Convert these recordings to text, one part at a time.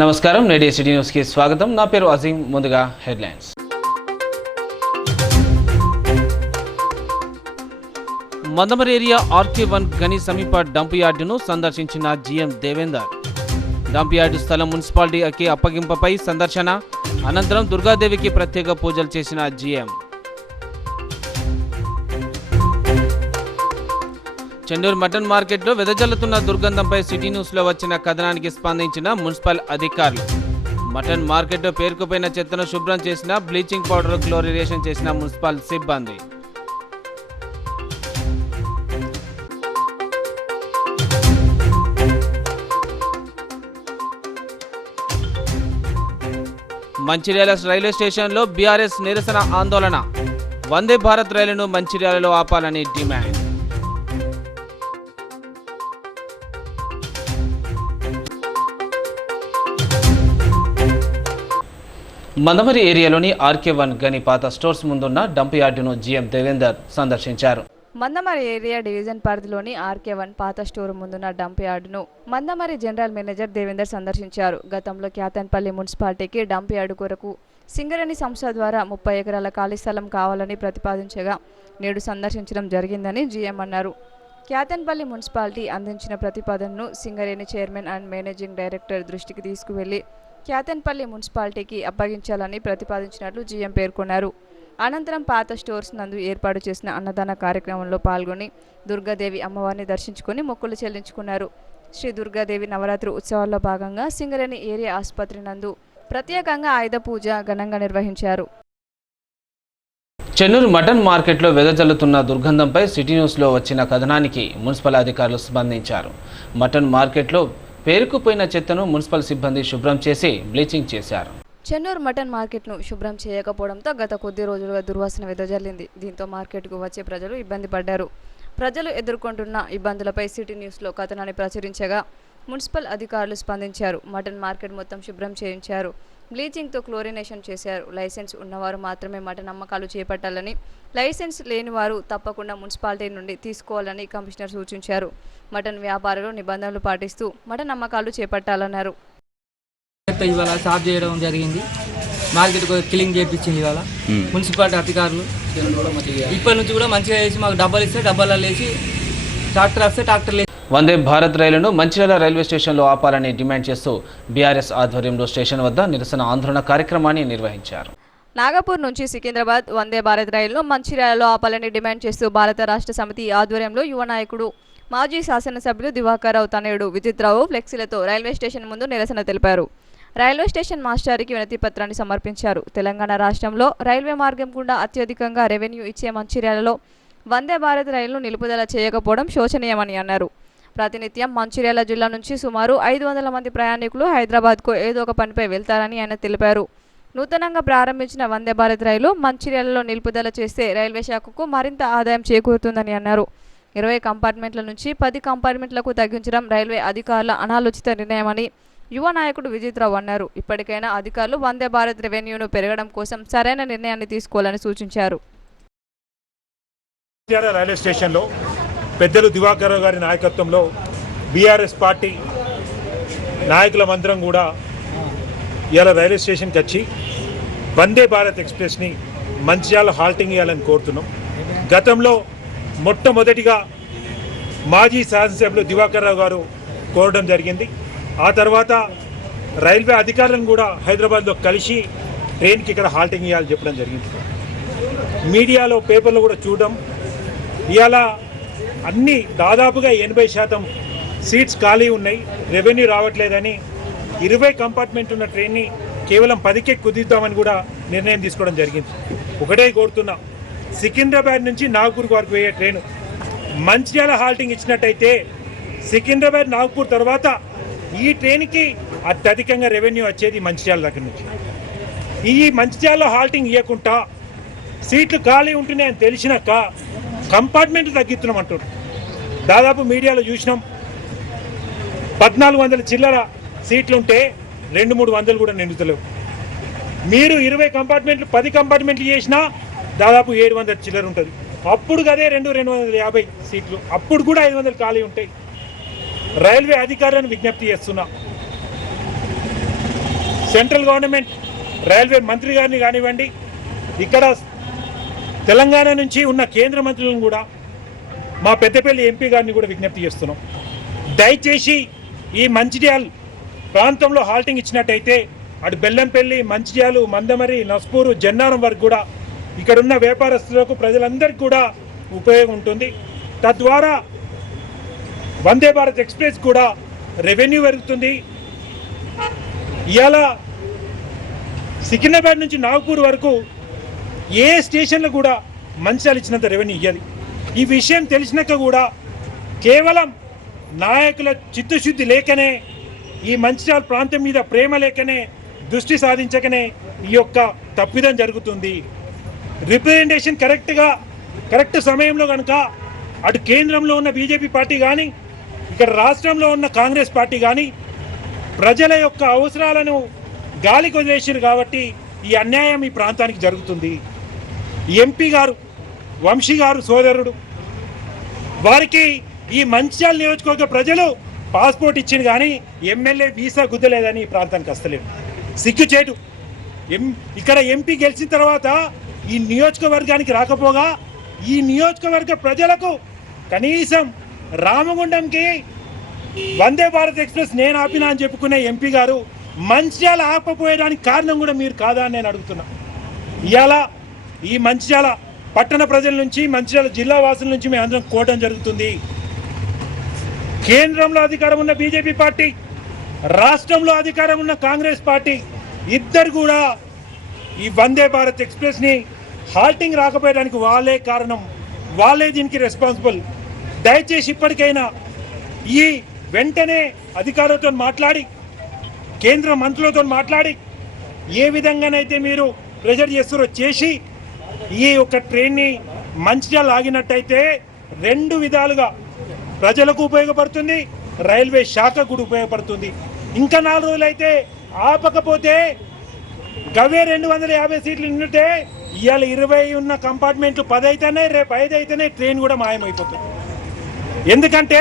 నమస్కారం, నేటి సిటీ న్యూస్కి స్వాగతం. నా పేరు అజీం. ముందుగా హెడ్లైన్స్. మందమరి ఏరియా RK1 గని సమీప డంప్ యార్డును సందర్శించిన జీఎం దేవేందర్. డంప్ యార్డు స్థలం మున్సిపాలిటీకి అప్పగింపపై సందర్శన అనంతరం దుర్గాదేవికి ప్రత్యేక పూజలు చేసిన జీఎం. చెన్నూరు మటన్ మార్కెట్లో వెదజల్లుతున్న దుర్గంధంపై సిటీ న్యూస్లో వచ్చిన కథనానికి స్పందించిన మున్సిపల్ అధికారులు. మటన్ మార్కెట్లో పేరుకుపోయిన చెత్తను శుభ్రం చేసిన బ్లీచింగ్ పౌడర్ క్లోరినేషన్ చేసిన మున్సిపల్ సిబ్బంది. మంచిర్యాల రైల్వే స్టేషన్లో బీఆర్ఎస్ నిరసన ఆందోళన. వందే భారత్ రైలును మంచిర్యాలలో ఆపాలని డిమాండ్. మందమరి ఏరియాలోని RK1 గని పాత స్టోర్స్ ముందున్న డంప్ యార్డును జీఎం దేవేందర్ సందర్శించారు. మందమరి ఏరియా డివిజన్ పరిధిలోని RK1 పాత స్టోర్ ముందున్న డంప్ యార్డును మందమరి జనరల్ మేనేజర్ దేవేందర్ సందర్శించారు. గతంలో క్యాతన్పల్లి మున్సిపాలిటీకి డంప్ యార్డు కొరకు సింగరేణి సంస్థ ద్వారా 30 ఎకరాల ఖాళీ స్థలం కావాలని ప్రతిపాదించగా నేడు సందర్శించడం జరిగిందని జీఎం అన్నారు. క్యాతన్పల్లి మున్సిపాలిటీ అందించిన ప్రతిపాదనను Singareni chairman and managing director దృష్టికి తీసుకువెళ్లి క్యాతన్పల్లి మున్సిపాలిటీకి అప్పగించాలని ప్రతిపాదించినట్లు జీఎం పేర్కొన్నారు. అనంతరం పాత స్టోర్స్ నందు ఏర్పాటు చేసిన అన్నదాన కార్యక్రమంలో పాల్గొని దుర్గాదేవి అమ్మవారిని దర్శించుకుని మొక్కులు చెల్లించుకున్నారు. శ్రీ దుర్గాదేవి నవరాత్రి ఉత్సవాల్లో భాగంగా సింగరేణి ఏరియా ఆసుపత్రి నందు ప్రత్యేకంగా ఆయుధ పూజ ఘనంగా నిర్వహించారు. చెన్నూరు మటన్ మార్కెట్లో వెదజల్లుతున్న దుర్గంధంపై సిటీ న్యూస్లో వచ్చిన కథనానికి మున్సిపల్ అధికారులు స్పందించారు. మటన్ మార్కెట్లో పేరుకుపోయిన చెత్తను మున్సిపల్ సిబ్బంది శుభ్రం చేసి బ్లీచింగ్ చేశారు. చెన్నూరు మటన్ మార్కెట్ను శుభ్రం చేయకపోవడంతో గత కొద్ది రోజులుగా దుర్వాసన వెదజల్లింది. దీంతో మార్కెట్కు వచ్చే ప్రజలు ఇబ్బంది పడ్డారు. ప్రజలు ఎదుర్కొంటున్న ఇబ్బందులపై సిటీ న్యూస్లో కథనాన్ని ప్రచురించగా మున్సిపల్ అధికారులు స్పందించారు. మటన్ మార్కెట్ మొత్తం శుభ్రం చేయించారు. బ్లీచింగ్తో క్లోరినేషన్ చేశారు. లైసెన్స్ ఉన్నవారు మాత్రమే మటన్ అమ్మకాలు చేపట్టాలని, లైసెన్స్ లేని వారు తప్పకుండా మున్సిపాలిటీ నుండి తీసుకోవాలని కమిషనర్ సూచించారు. మటన్ వ్యాపారులు నిబంధనలు పాటిస్తూ మటన్ అమ్మకాలు చేపట్టాలన్నారు. ఇవాళ సాఫ్ చేయడం జరిగింది. మార్కెట్ క్లీన్ చేయించింది ఇవాళ మున్సిపాలిటీ అధికారులు. ఇప్పటి నుంచి కూడా మంచిగా వేసి మాకు డబ్బాలు ఇస్తే డబ్బాలలో వేసి ట్రాక్టర్ వస్తే ట్రాక్టర్. వందే భారత్ రైలును మంచిర్యాల రైల్వే స్టేషన్లో ఆపాలని డిమాండ్ చేస్తూ బీఆర్ఎస్ ఆధ్వర్యంలో స్టేషన్ వద్ద నిరసన ఆందోళన కార్యక్రమాన్ని నిర్వహించారు. నాగపూర్ నుంచి సికింద్రాబాద్ వందే భారత్ రైలును మంచిర్యాలలో ఆపాలని డిమాండ్ చేస్తూ భారత రాష్ట్ర సమితి ఆధ్వర్యంలో యువ నాయకుడు మాజీ శాసనసభ్యులు దివాకర్ రావు తనయుడు విజిత్రావు ఫ్లెక్సీలతో రైల్వే స్టేషన్ ముందు నిరసన తెలిపారు. రైల్వే స్టేషన్ మాస్టర్కి వినతి పత్రాన్ని సమర్పించారు. తెలంగాణ రాష్ట్రంలో రైల్వే మార్గం గుండా అత్యధికంగా రెవెన్యూ ఇచ్చే మంచిర్యాలలో వందే భారత్ రైలును నిలుపుదల చేయకపోవడం శోచనీయమని అన్నారు. ప్రతినిత్యం మంచిర్యాల జిల్లా నుంచి సుమారు 500 మంది ప్రయాణికులు హైదరాబాద్కు ఏదో ఒక పనిపై వెళ్తారని ఆయన తెలిపారు. నూతనంగా ప్రారంభించిన వందే భారత్ రైలు మంచిర్యాలలో నిలుపుదల చేస్తే రైల్వే శాఖకు మరింత ఆదాయం చేకూరుతుందని అన్నారు. 20 కంపార్ట్మెంట్ల నుంచి 10 కంపార్ట్మెంట్లకు తగ్గించడం రైల్వే అధికారుల అనాలోచిత నిర్ణయమని యువ నాయకుడు విజిత్రావు అన్నారు. ఇప్పటికైనా అధికారులు వందే భారత్ రెవెన్యూను పెరగడం కోసం సరైన నిర్ణయాన్ని తీసుకోవాలని సూచించారు. రైల్వే స్టేషన్లో పెద్దలు దివాకర్ గారి నాయకత్వంలో బీఆర్ఎస్ పార్టీ నాయకులమందరం కూడా ఇవాళ రైల్వే స్టేషన్కి వచ్చి వందే భారత్ ఎక్స్ప్రెస్ని మంచిర్యాల హాల్టింగ్ ఇవ్వాలని కోరుతున్నాం. గతంలో మొట్టమొదటిగా మాజీ శాసనసభ్యులు దివాకర్ రావు గారు కోరడం జరిగింది. ఆ తర్వాత రైల్వే అధికారులను కూడా హైదరాబాద్లో కలిసి ట్రైన్కి ఇక్కడ హాల్టింగ్ ఇవ్వాలని చెప్పడం జరిగింది. మీడియాలో పేపర్లు కూడా చూడడం ఇవాళ అన్ని దాదాపుగా 80% సీట్స్ ఖాళీ ఉన్నాయి, రెవెన్యూ రావట్లేదని 20 కంపార్ట్మెంట్ ఉన్న ట్రైన్ని కేవలం 10కే కుదిద్దామని కూడా నిర్ణయం తీసుకోవడం జరిగింది. ఒకటే కోరుతున్నా, సికింద్రాబాద్ నుంచి నాగపూర్ వరకు పోయే ట్రైను మంచిర్యాల హాల్టింగ్ ఇచ్చినట్టయితే సికింద్రాబాద్ నాగపూర్ తర్వాత ఈ ట్రైన్కి అత్యధికంగా రెవెన్యూ వచ్చేది మంచిర్యాల దగ్గర నుంచి. ఈ మంచిర్యాలలో హాల్టింగ్ ఇవ్వకుండా సీట్లు ఖాళీ ఉంటున్నాయని తెలిసినాక కంపార్ట్మెంట్లు తగ్గిస్తున్నాం అంటున్నారు. దాదాపు మీడియాలో చూసినాం, 1400 చిల్లర సీట్లుంటే 200-300 కూడా నిండుతలేవు. మీరు 20 కంపార్ట్మెంట్లు 10 కంపార్ట్మెంట్లు చేసినా దాదాపు 700 చిల్లర ఉంటుంది. అప్పుడు కదే 250 సీట్లు, అప్పుడు కూడా 500 ఖాళీ ఉంటాయి. రైల్వే అధికారులను విజ్ఞప్తి చేస్తున్నా, సెంట్రల్ గవర్నమెంట్ రైల్వే మంత్రి గారిని కానివ్వండి, ఇక్కడ తెలంగాణ నుంచి ఉన్న కేంద్ర మంత్రులను కూడా, మా పెద్దపల్లి ఎంపీ గారిని కూడా విజ్ఞప్తి చేస్తున్నాం. దయచేసి ఈ మంచిర్యాల ప్రాంతంలో హాల్టింగ్ ఇచ్చినట్టయితే అటు బెల్లంపల్లి, మంచిర్యాల, మందమరి, నస్పూరు, జన్నారం వరకు కూడా ఇక్కడున్న వ్యాపారస్తులకు, ప్రజలందరికీ కూడా ఉపయోగం ఉంటుంది. తద్వారా వందే భారత్ ఎక్స్ప్రెస్ కూడా రెవెన్యూ పెరుగుతుంది. ఇవాళ సికింద్రాబాద్ నుంచి నాగపూర్ వరకు ఏ స్టేషన్లు కూడా మంచిర్యాల ఇచ్చినంత రెవెన్యూ ఇవ్వాలి. ఈ విషయం తెలిసినాక కూడా కేవలం నాయకుల చిత్తశుద్ధి లేకనే, ఈ మంచిర్యాల ప్రాంతం మీద ప్రేమ లేకనే, దృష్టి సాధించకనే ఈ యొక్క తప్పిదం జరుగుతుంది. రిప్రజెంటేషన్ కరెక్ట్ సమయంలో కనుక అటు కేంద్రంలో ఉన్న బీజేపీ పార్టీ కానీ, ఇక్కడ రాష్ట్రంలో ఉన్న కాంగ్రెస్ పార్టీ కానీ ప్రజల యొక్క అవసరాలను గాలికి వదిలేసారు కాబట్టి ఈ అన్యాయం ఈ ప్రాంతానికి జరుగుతుంది. ఎంపీ గారు, వంశీ గారు సోదరుడు, వారికి ఈ మంచిర్యాల నియోజకవర్గ ప్రజలు పాస్పోర్ట్ ఇచ్చింది కానీ ఎమ్మెల్యే వీసా గుద్దలేదని ఈ ప్రాంతానికి వస్తలేదు. సిగ్గుచేటు. ఇక్కడ ఎంపీ గెలిచిన తర్వాత ఈ నియోజకవర్గానికి రాకపోగా ఈ నియోజకవర్గ ప్రజలకు కనీసం రామగుండంకి వందే భారత్ ఎక్స్ప్రెస్ నేను ఆపినా అని చెప్పుకునే ఎంపీ గారు మంచిర్యాల ఆపపోయడానికి కారణం కూడా మీరు కాదా అని నేను అడుగుతున్నా. ఇవాళ ఈ మంచిర్యాల పట్టణ ప్రజల నుంచి, మంచిర్యాల జిల్లా వాసుల నుంచి మేము అందరం కోవడం జరుగుతుంది. కేంద్రంలో అధికారం ఉన్న బీజేపీ పార్టీ, రాష్ట్రంలో అధికారం ఉన్న కాంగ్రెస్ పార్టీ ఇద్దరు కూడా ఈ వందే భారత్ ఎక్స్ప్రెస్ని హాల్టింగ్ రాకపోయడానికి వాళ్ళే కారణం, వాళ్ళే దీనికి రెస్పాన్సిబుల్. దయచేసి ఇప్పటికైనా ఈ వెంటనే అధికారులతో మాట్లాడి, కేంద్ర మంత్రులతో మాట్లాడి ఏ విధంగానైతే మీరు ప్రెజర్ చేస్తారో చేసి ఈ యొక్క ట్రైన్ని మంచిర్యాల ఆగినట్టయితే రెండు విధాలుగా ప్రజలకు ఉపయోగపడుతుంది, రైల్వే శాఖకు కూడా ఉపయోగపడుతుంది. ఇంకా 4 రోజులైతే ఆపకపోతే గవే 250 సీట్లు నిండితే ఇవాళ 20 ఉన్న కంపార్ట్మెంట్లు 10 అయితేనే, రేపు 5 అయితేనే ట్రైన్ కూడా మాయమైపోతుంది. ఎందుకంటే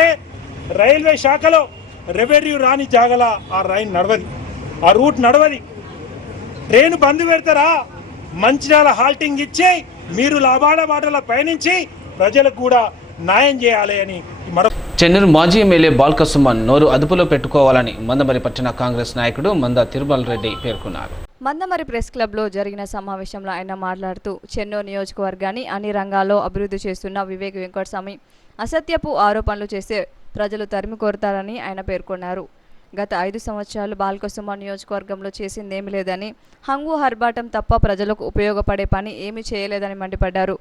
రైల్వే శాఖలో రెవెన్యూ రాని జాగల ఆ రైన్ నడవది, ఆ రూట్ నడవది. ట్రైన్ బంద్ పెడతారా? మంచిర్యాల హాల్టింగ్ ఇచ్చి మీరు లాభాల బాటల పయనించి ప్రజలకు కూడా న్యాయం చేయాలి అని చెన్నూరు మాజీ ఎమ్మెల్యే బాల్క సుమన్ నోరు అదుపులో పెట్టుకోవాలని మందమరి పట్టణ కాంగ్రెస్ నాయకుడు మంద తిరుమల రెడ్డి పేర్కొన్నారు. మందమరి ప్రెస్ క్లబ్లో జరిగిన సమావేశంలో ఆయన మాట్లాడుతూ చెన్నూరు నియోజకవర్గాన్ని అన్ని రంగాల్లో అభివృద్ధి చేస్తున్న వివేక్ వెంకటస్వామి అసత్యపు ఆరోపణలు చేసే ప్రజలు తరిమి కోరుతారని ఆయన పేర్కొన్నారు. గత 5 సంవత్సరాలు బాల్క సుమన్ నియోజకవర్గంలో చేసిందేమీ లేదని, హంగు హర్బాటం తప్ప ప్రజలకు ఉపయోగపడే పని ఏమీ చేయలేదని మండిపడ్డారు.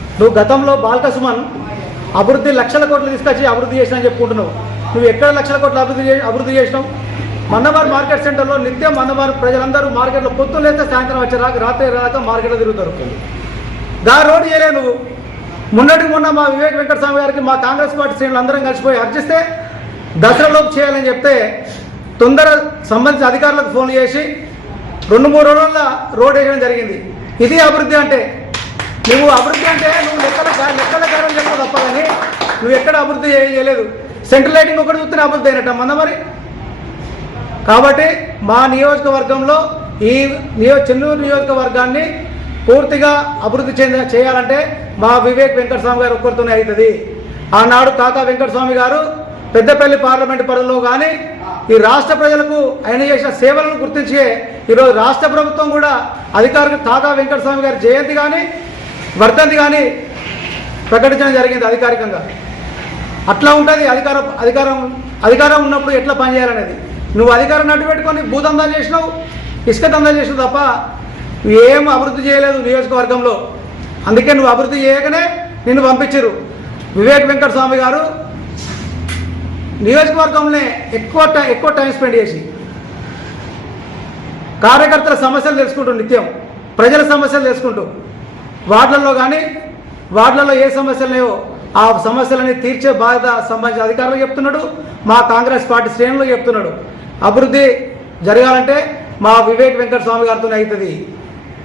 నువ్వు గతంలో బాల్క సుమన్ అభివృద్ధి లక్షల కోట్లు తీసుకొచ్చి అభివృద్ధి చేసినా చెప్పుకుంటున్నావు. నువ్వు ఎక్కడ లక్షల కోట్లు అభివృద్ధి చేసినావు? మందమార్ మార్కెట్ సెంటర్లో నిత్యం మందమార్ ప్రజలందరూ మార్కెట్లో పొద్దున్న లేస్తే సాయంత్రం వచ్చేదాకా, రాత్రి రాక మార్కెట్లో తిరుగుతారు. దా రోడ్డు చేయలే నువ్వు. మొన్న మా వివేక్ వెంకటస్వామి గారికి మా కాంగ్రెస్ పార్టీ శ్రేణులు అందరం కలిసిపోయి అర్జిస్తే దసరాలోపు చేయాలని చెప్తే తొందర సంబంధించిన అధికారులకు ఫోన్ చేసి 2-3 రోజుల్లో రోడ్ వేయడం జరిగింది. ఇది అభివృద్ధి అంటే. నువ్వు అభివృద్ధి అంటే నువ్వు లెక్కల కారణం చెప్పవు తప్ప కానీ నువ్వు ఎక్కడ అభివృద్ధి చేయలేదు. సెంట్రల్ లైటింగ్ ఒకటి చూస్తేనే అభివృద్ధి అయినట్ట మందమరి. కాబట్టి మా నియోజకవర్గంలో ఈ చెన్నూరు నియోజకవర్గాన్ని పూర్తిగా అభివృద్ధి చేయాలంటే మా వివేక్ వెంకటస్వామి గారు ఒక్కరితోనే అవుతుంది. ఆనాడు కాకా వెంకటస్వామి గారు పెద్దపల్లి పార్లమెంటు పరిధిలో కానీ ఈ రాష్ట్ర ప్రజలకు ఆయన చేసిన సేవలను గుర్తించే ఈరోజు రాష్ట్ర ప్రభుత్వం కూడా అధికారులు కాకా వెంకటస్వామి గారి జయంతి కానీ వర్ధంతి కానీ ప్రకటించడం జరిగింది అధికారికంగా. అట్లా ఉంటుంది అధికారం ఉన్నప్పుడు ఎట్లా పనిచేయాలనేది. నువ్వు అధికారం నడ్డు పెట్టుకొని భూదందాలు చేసినావు, ఇసుక దందాలు చేసినావు తప్ప ఏం అభివృద్ధి చేయలేదు నియోజకవర్గంలో. అందుకే నువ్వు అభివృద్ధి చేయకనే నిన్ను పంపించారు. వివేక్ వెంకటస్వామి గారు నియోజకవర్గంలో ఎక్కువ టైం స్పెండ్ చేసి కార్యకర్తల సమస్యలు తెలుసుకుంటూ, నిత్యం ప్రజల సమస్యలు తెలుసుకుంటూ, వార్డులలో ఏ సమస్యలు లేవో ఆ సమస్యలని తీర్చే బాధ్యత సంబంధించిన అధికారులు చెప్తున్నాడు, మా కాంగ్రెస్ పార్టీ శ్రేణులు చెప్తున్నాడు. అభివృద్ధి జరగాలంటే మా వివేక్ వెంకటస్వామి గారితోనే అవుతుంది.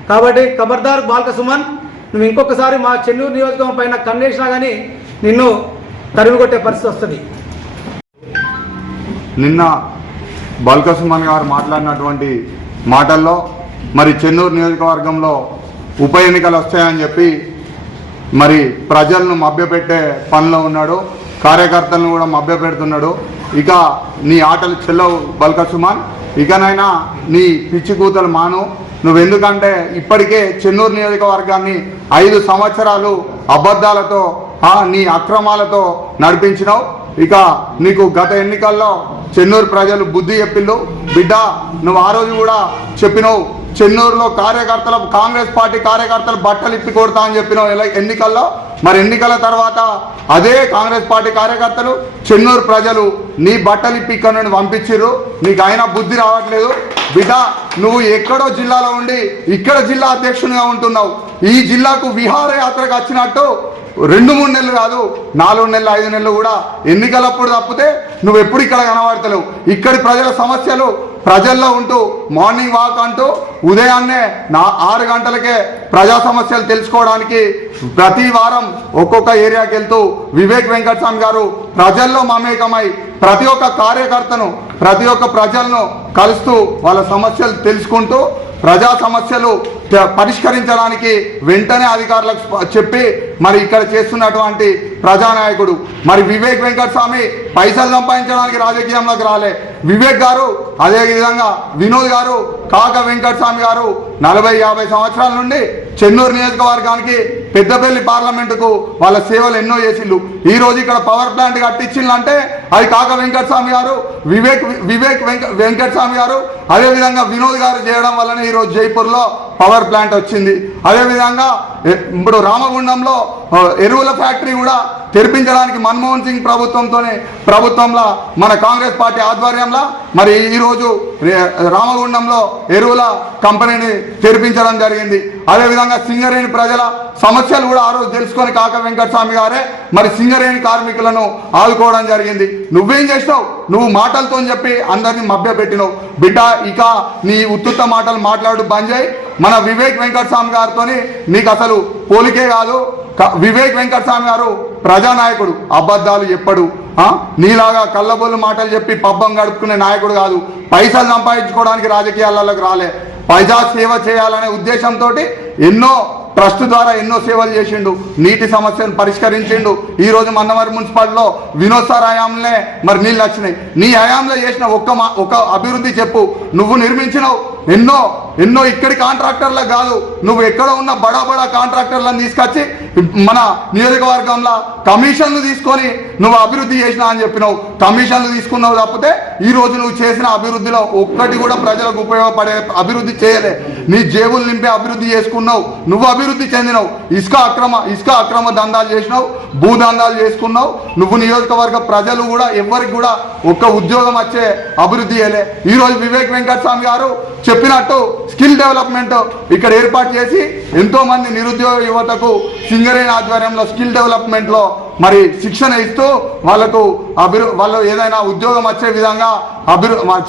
కాబట్టి ఖబర్దార్ బాల్క సుమన్, నువ్వు ఇంకొకసారి మా చెన్నూరు నియోజకవర్గం పైన కన్నేసినా కానీ నిన్ను తరిమి కొట్టే పరిస్థితి వస్తుంది. నిన్న బల్క సుమన్ గారు మాట్లాడినటువంటి మాటల్లో మరి చెన్నూరు నియోజకవర్గంలో ఉప ఎన్నికలు వస్తాయని చెప్పి మరి ప్రజలను మభ్యపెట్టే పనిలో ఉన్నాడు, కార్యకర్తలను కూడా మభ్యపెడుతున్నాడు. ఇక నీ ఆటలు చెల్లవు బల్క సుమన్, ఇకనైనా నీ పిచ్చి కూతలు మాను. నువ్వెందుకంటే ఇప్పటికే చెన్నూరు నియోజకవర్గాన్ని 5 సంవత్సరాలు అబద్ధాలతో నీ అక్రమాలతో నడిపించినావు. ఇక నీకు గత ఎన్నికల్లో చెన్నూరు ప్రజలు బుద్ధి చెప్పిళ్ళు. బిడ్డ, నువ్వు ఆ రోజు కూడా చెప్పినావు, చెన్నూరులో కార్యకర్తలు, కాంగ్రెస్ పార్టీ కార్యకర్తలు బట్టలు ఇప్పి కొడతా అని చెప్పినావు ఎన్నికల్లో. మరి ఎన్నికల తర్వాత అదే కాంగ్రెస్ పార్టీ కార్యకర్తలు చెన్నూరు ప్రజలు నీ బట్టలు ఇప్పి ఇక్కడ నుండి పంపించిర్రు. నీకు అయినా బుద్ధి రావట్లేదు. బిడ్డ, నువ్వు ఎక్కడో జిల్లాలో ఉండి ఇక్కడ జిల్లా అధ్యక్షునిగా ఉంటున్నావు. ఈ జిల్లాకు విహారయాత్రకు వచ్చినట్టు 2-3 నెలలు కాదు, 4 నెలలు 5 నెలలు కూడా ఎన్నికలప్పుడు తప్పితే నువ్వు ఎప్పుడు ఇక్కడ కనబడతలేవు. ఇక్కడి ప్రజల సమస్యలు ప్రజల్లో ఉంటూ మార్నింగ్ వాక్ అంటూ ఉదయాన్నే 6 గంటలకే ప్రజా సమస్యలు తెలుసుకోవడానికి ప్రతి వారం ఒక్కొక్క ఏరియాకి వెళ్తూ వివేక్ వెంకటస్వామి గారు ప్రజల్లో మమేకమై ప్రతి ఒక్క కార్యకర్తను, ప్రతి ఒక్క ప్రజలను కలుస్తూ వాళ్ళ సమస్యలు తెలుసుకుంటూ ప్రజా సమస్యలు పరిష్కరించడానికి వెంటనే అధికారులకు చెప్పి మరి ఇక్కడ చేస్తున్నటువంటి ప్రజానాయకుడు. మరి వివేక్ వెంకటస్వామి పైసలు సంపాదించడానికి రాజకీయంలోకి రాలే. వివేక్ గారు, అదేవిధంగా వినోద్ గారు, కాక వెంకటస్వామి గారు 40-50 సంవత్సరాల నుండి చెన్నూరు నియోజకవర్గానికి పెద్దపల్లి పార్లమెంటుకు వాళ్ళ సేవలు ఎన్నో చేసిళ్ళు. ఈ రోజు ఇక్కడ పవర్ ప్లాంట్ కట్టించిందంటే అది కాక వెంకటస్వామి గారు, వివేక్ వెంకటస్వామి గారు, అదేవిధంగా వినోద్ గారు చేయడం వల్లనే ఈరోజు జైపూర్లో పవర్ ప్లాంట్ వచ్చింది. అదేవిధంగా ఇప్పుడు రామగుండంలో ఎరువుల ఫ్యాక్టరీ కూడా తెరిపించడానికి మన్మోహన్ సింగ్ ప్రభుత్వంలో మన కాంగ్రెస్ పార్టీ ఆధ్వర్యంలో మరి ఈరోజు రామగుండంలో ఎరువుల కంపెనీని తెరిపించడం జరిగింది. అదేవిధంగా సింగరేణి ప్రజల సమస్యలు కూడా ఆ రోజు తెలుసుకొని కాక వెంకటస్వామి గారే మరి సింగరేణి కార్మికులను ఆదుకోవడం జరిగింది. నువ్వేం చేసినావు? నువ్వు మాటలతో చెప్పి అందరినీ మభ్యపెట్టినావు. బిడ్డ, ఇక నీ ఉత్తుత్త మాటలు మాట్లాడు బంద్ చేయి. మన వివేక్ వెంకటస్వామి గారితో నీకు అసలు పోలికే కాదు. వివేక్ వెంకటస్వామి గారు ప్రజానాయకుడు, అబద్ధాలు చెప్పడు. నీలాగా కళ్ళబొల్లు మాటలు చెప్పి పబ్బం గడుపుకునే నాయకుడు కాదు. పైసలు సంపాదించుకోవడానికి రాజకీయాలలోకి రాలే. ప్రజా సేవ చేయాలనే ఉద్దేశంతో ఎన్నో ట్రస్ట్ ద్వారా ఎన్నో సేవలు చేసిండు, నీటి సమస్యను పరిష్కరించిండు. ఈ రోజు మన్నవరం మున్సిపాలిటీలో వినోద్ సార్ హయాంలోనే మరి నీళ్ళు వచ్చినాయి. నీ హయాంలో చేసిన ఒక అభివృద్ధి చెప్పు. నువ్వు నిర్మించినవు ఎన్నో ఇక్కడి కాంట్రాక్టర్లకు కాదు, నువ్వు ఎక్కడ ఉన్న బడా కాంట్రాక్టర్లను తీసుకొచ్చి మన నియోజకవర్గంలో కమిషన్లు తీసుకొని నువ్వు అభివృద్ధి చేసినా అని చెప్పినావు. కమిషన్లు తీసుకున్నావు తప్పితే ఈ రోజు నువ్వు చేసిన అభివృద్ధిలో ఒక్కటి కూడా ప్రజలకు ఉపయోగపడే అభివృద్ధి చేయలే. నీ జేబులు నింపే అభివృద్ధి చేసుకున్నావు. నువ్వు అభివృద్ధి చెందినవు. ఇసుక అక్రమ దందాలు చేసినావు, భూదందాలు చేసుకున్నావు. నువ్వు నియోజకవర్గ ప్రజలు కూడా ఎవరికి కూడా ఒక్క ఉద్యోగం వచ్చే అభివృద్ధి చేయలే. ఈరోజు వివేక్ వెంకటస్వామి గారు చెప్పినట్టు స్కిల్ డెవలప్మెంట్ ఇక్కడ ఏర్పాటు చేసి ఎంతో మంది నిరుద్యోగ యువతకు సింగరేణి ఆధ్వర్యంలో స్కిల్ డెవలప్మెంట్లో మరి శిక్షణ ఇస్తూ వాళ్ళు ఏదైనా ఉద్యోగం వచ్చే విధంగా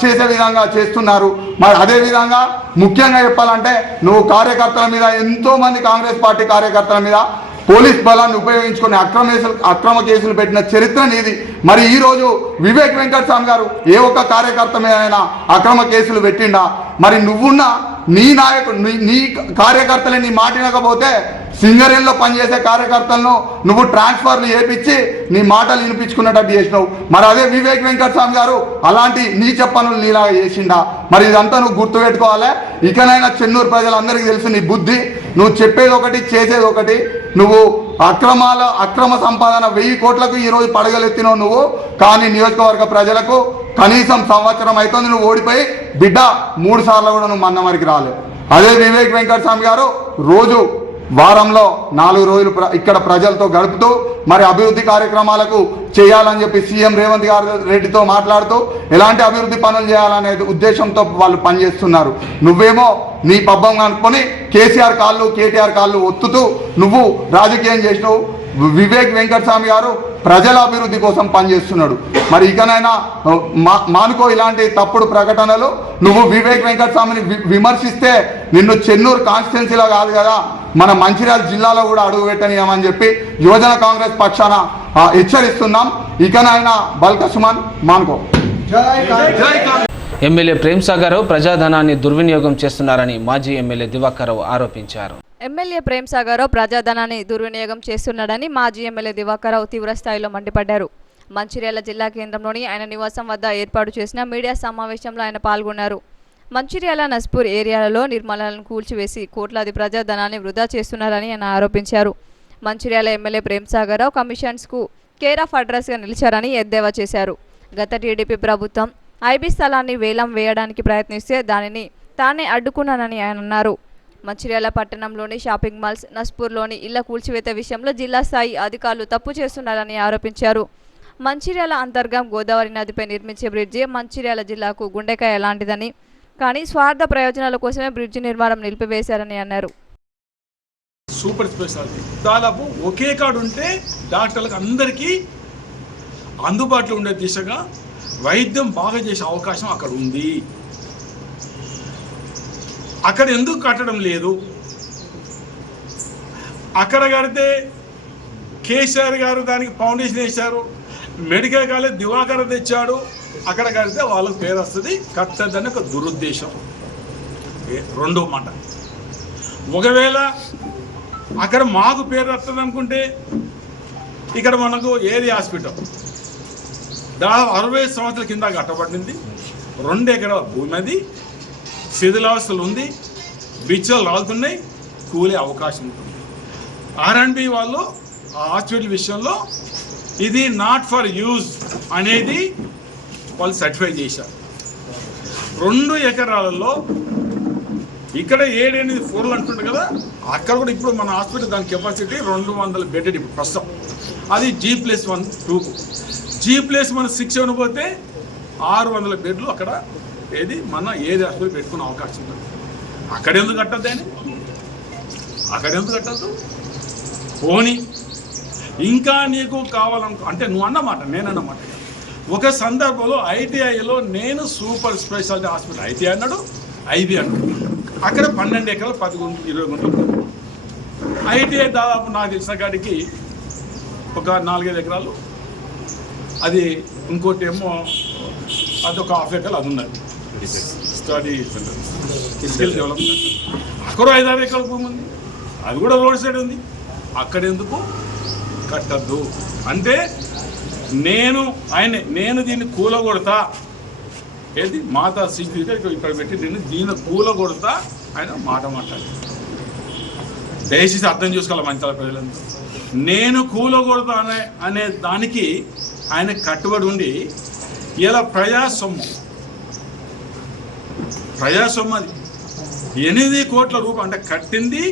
చేసే విధంగా చేస్తున్నారు. మరి అదేవిధంగా ముఖ్యంగా చెప్పాలంటే నువ్వు కార్యకర్తల మీద, ఎంతో మంది కాంగ్రెస్ పార్టీ కార్యకర్తల మీద పోలీస్ బలాన్ని ఉపయోగించుకొని అక్రమ కేసులు పెట్టిన చరిత్ర నీది. మరి ఈరోజు వివేక్ వెంకటస్వామి గారు ఏ ఒక్క కార్యకర్త మీద అక్రమ కేసులు పెట్టిండా? మరి నువ్వున్న నీ నాయకుడు, నీ కార్యకర్తలు నీ మాటినకపోతే సింగరేణిలో పనిచేసే కార్యకర్తలను నువ్వు ట్రాన్స్ఫర్లు చేపించి నీ మాటలు వినిపించుకున్నట్టు చేసినావు. మరి అదే వివేక్ వెంకటస్వామి గారు అలాంటి నీచ పనులు నీలాగా చేసిండా? మరి ఇదంతా నువ్వు గుర్తుపెట్టుకోవాలి. ఇకనైనా చెన్నూరు ప్రజలందరికీ తెలుసు నీ బుద్ధి. నువ్వు చెప్పేది ఒకటి, చేసేది ఒకటి. నువ్వు అక్రమ సంపాదన 1000 కోట్లకు ఈరోజు పడగలెత్తినావు నువ్వు. కానీ నియోజకవర్గ ప్రజలకు కనీసం సంవత్సరం అవుతుంది నువ్వు ఓడిపోయి. బిడ్డ, 3 సార్లు కూడా నువ్వు మన్నమరికి రాలేదు. అదే వివేక్ వెంకటస్వామి గారు రోజు వారంలో 4 రోజులు ఇక్కడ ప్రజలతో గడుపుతూ మరి అభివృద్ధి కార్యక్రమాలకు చేయాలని చెప్పి సీఎం రేవంత్ రెడ్డితో మాట్లాడుతూ ఎలాంటి అభివృద్ధి పనులు చేయాలనే ఉద్దేశంతో వాళ్ళు పనిచేస్తున్నారు. నువ్వేమో నీ పబ్బం కనుక్కొని కేసీఆర్ కాళ్ళు ఒత్తుతూ నువ్వు రాజకీయం చేసినావు. వివేక్ వెంకటస్వామి గారు ప్రజల అభివృద్ధి కోసం పనిచేస్తున్నాడు. మరి ఇకనైనా మానుకో ఇలాంటి తప్పుడు ప్రకటనలు. నువ్వు వివేక్ వెంకటస్వామిని విమర్శిస్తే నిన్ను చెన్నూరు కాన్స్టిట్యున్సీలో కాదు కదా, మన మంచిర్యాల జిల్లాలో కూడా అడుగు పెట్టనీయమని చెప్పి యువజన కాంగ్రెస్ పక్షాన హెచ్చరిస్తున్నాం. ఇకనైనా బల్క సుమన్ మానుకో. ఎమ్మెల్యే ప్రేమ్సాగర్రావు ప్రజాధనాన్ని దుర్వినియోగం చేస్తున్నారని మాజీ ఎమ్మెల్యే దివాకర్రావు ఆరోపించారు. ఎమ్మెల్యే ప్రేమ్సాగర్రావు ప్రజాధనాన్ని దుర్వినియోగం చేస్తున్నాడని మాజీ ఎమ్మెల్యే దివాకర్రావు తీవ్రస్థాయిలో మండిపడ్డారు. మంచిర్యాల జిల్లా కేంద్రంలోని ఆయన నివాసం వద్ద ఏర్పాటు చేసిన మీడియా సమావేశంలో ఆయన పాల్గొన్నారు. మంచిర్యాల నస్పూర్ ఏరియాలలో నిర్మాణాలను కూల్చివేసి కోట్లాది ప్రజాధనాన్ని వృధా చేస్తున్నారని ఆయన ఆరోపించారు. మంచిర్యాల ఎమ్మెల్యే ప్రేమ్సాగర్రావు కమిషన్స్కు కేర్ ఆఫ్ అడ్రస్గా నిలిచారని ఎద్దేవా చేశారు. గత టీడీపీ ప్రభుత్వం ఐబీ స్థలాన్ని వేలం వేయడానికి ప్రయత్నిస్తే దానిని తానే అడ్డుకున్నానని ఆయన అన్నారు. మంచిర్యాల పట్టణంలోని షాపింగ్ మాల్స్, నస్పూర్లోని ఇళ్ల కూల్చివేత విషయంలో జిల్లా స్థాయి అధికారులు తప్పు చేస్తున్నారని ఆరోపించారు. మంచిర్యాల అంతర్గం గోదావరి నదిపై నిర్మించే బ్రిడ్జి మంచిర్యాల జిల్లాకు గుండెకాయ లాంటిదని, కానీ స్వార్థ ప్రయోజనాల కోసమే బ్రిడ్జి నిర్మాణం నిలిపివేశారని అన్నారు. సూపర్ స్పెషాలిటీ దాదాపు ఒకే కాడు ఉంటే డాక్టర్లకు అందరికీ అందుబాటులో ఉండే దిశగా వైద్యం బాగా చేసే అవకాశం అక్కడ ఉంది. అక్కడ ఎందుకు కట్టడం లేదు? అక్కడ కడితే కేసీఆర్ గారు దానికి ఫౌండేషన్ వేశారు, మెడికల్ కాలేజ్ దివాకర్ తెచ్చాడు, అక్కడ కడితే వాళ్ళకి పేరు వస్తుంది, కట్టదని ఒక దురుద్దేశం. రెండో మాట, ఒకవేళ అక్కడ మాకు పేరు వస్తుంది అనుకుంటే ఇక్కడ మనకు ఏరియా హాస్పిటల్ దాదాపు 60 సంవత్సరాల కింద కట్టబడింది. 2 ఎకరాల భూమి అది శిథిలావస్థలు ఉంది, బిచ్చలు రాలుతున్నాయి, కూలే అవకాశం ఉంటుంది. R&B వాళ్ళు ఆ హాస్పిటల్ విషయంలో ఇది నాట్ ఫర్ యూజ్ అనేది వాళ్ళు సర్టిఫై చేశారు. 2 ఎకరాలలో ఇక్కడ 7-8 ఫ్లోర్లు అంటుంటారు కదా, అక్కడ కూడా ఇప్పుడు మన హాస్పిటల్ దాని కెపాసిటీ 200 బెడెడ్ ఇప్పుడు ప్రస్తుతం. అది G+1 2, G+1 6 ఇవ్వకపోతే 600 బెడ్లు అక్కడ ఏది మన ఏది హాస్పిటల్ పెట్టుకునే అవకాశం ఉంటుంది. అక్కడ ఎందుకు కట్టద్దు అని, అక్కడ ఎందుకు కట్టద్దు? పోనీ ఇంకా నీకు కావాలనుకో అంటే నువ్వు అన్నమాట, నేనన్నమాట. ఒక సందర్భంలో ITIలో నేను సూపర్ స్పెషాలిటీ హాస్పిటల్ ITI అన్నాడు, IB అన్నాడు. అక్కడ 12 ఎకరాలు 10 గుంటలు 20 గుంటలు. ITI దాదాపు నాకు తెలిసిన కాడికి ఒక 4-5 ఎకరాలు, అది ఇంకోటి ఏమో అదొక 1/2 ఎకరాలు అది ఉన్నది స్టడీ సెంటర్, స్కిల్ డెవలప్మెంట్. అక్కడ 5-6 ఎకరాల భూమి ఉంది, అది కూడా రోడ్ సైడ్ ఉంది. అక్కడ ఎందుకు కట్టద్దు అంటే నేను దీన్ని కూలగొడతా, ఏది మాతా శిశు ఇక్కడ పెట్టి దీన్ని కూలగొడతా ఆయన మాట మాట్లాడి దయచేసి అర్థం చేసుకోవాలి మంచాల ప్రజలంతా. నేను కూలగొడతా అనే దానికి ఆయన కట్టుబడి ఉండి ఇలా ప్రజాసొమ్ము అది 8 కోట్ల రూపాయలు అంటే కట్టింది,